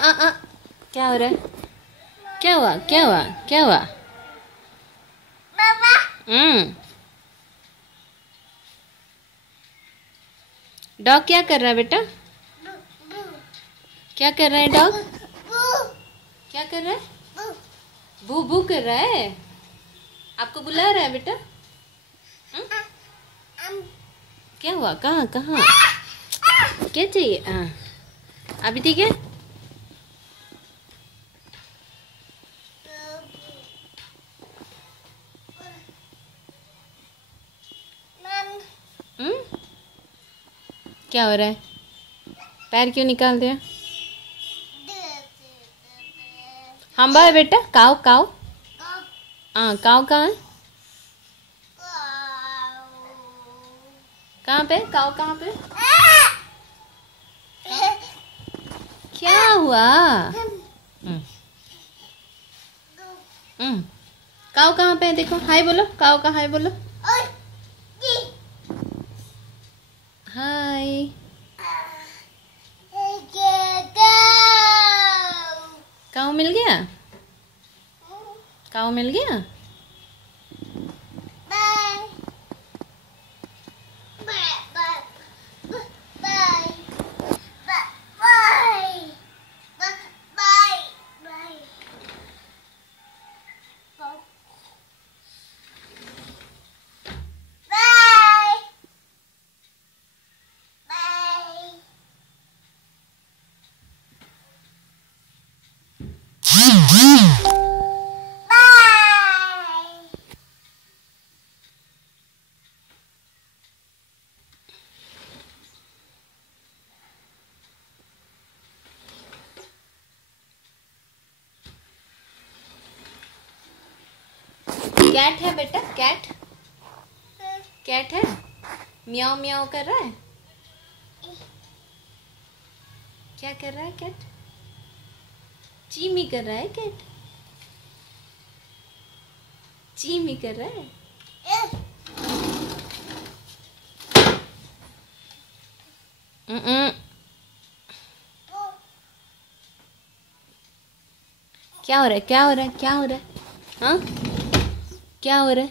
क्या हो रहा है? क्या हुआ? क्या हुआ? क्या हुआ? डॉग क्या कर रहा है बेटा? क्या कर रहा है डॉग? क्या कर रहा है? भू भू कर रहा है। आपको बुला रहा है बेटा? क्या हुआ? कहाँ कहाँ? क्या चाहिए? अभी ठीक है? क्या हो रहा है? पैर क्यों निकाल दिया? हाँ बाय बेटा। काव काव। काव कहाँ है? कहाँ पे? काव कहाँ पे? क्या हुआ? काव कहाँ पे है? देखो, हाय बोलो। काव का हाय बोलो। हाय। काव मिल गया? काव मिल गया? कैट है बेटा? कैट? कैट है? म्याओ म्याओ कर रहा है? क्या कर रहा है कैट? चीमी कर रहा है कैट? चीमी कर रहा है? क्या हो रहा है? क्या हो रहा है? क्या हो रहा है? हाँ, क्या हो रहा है?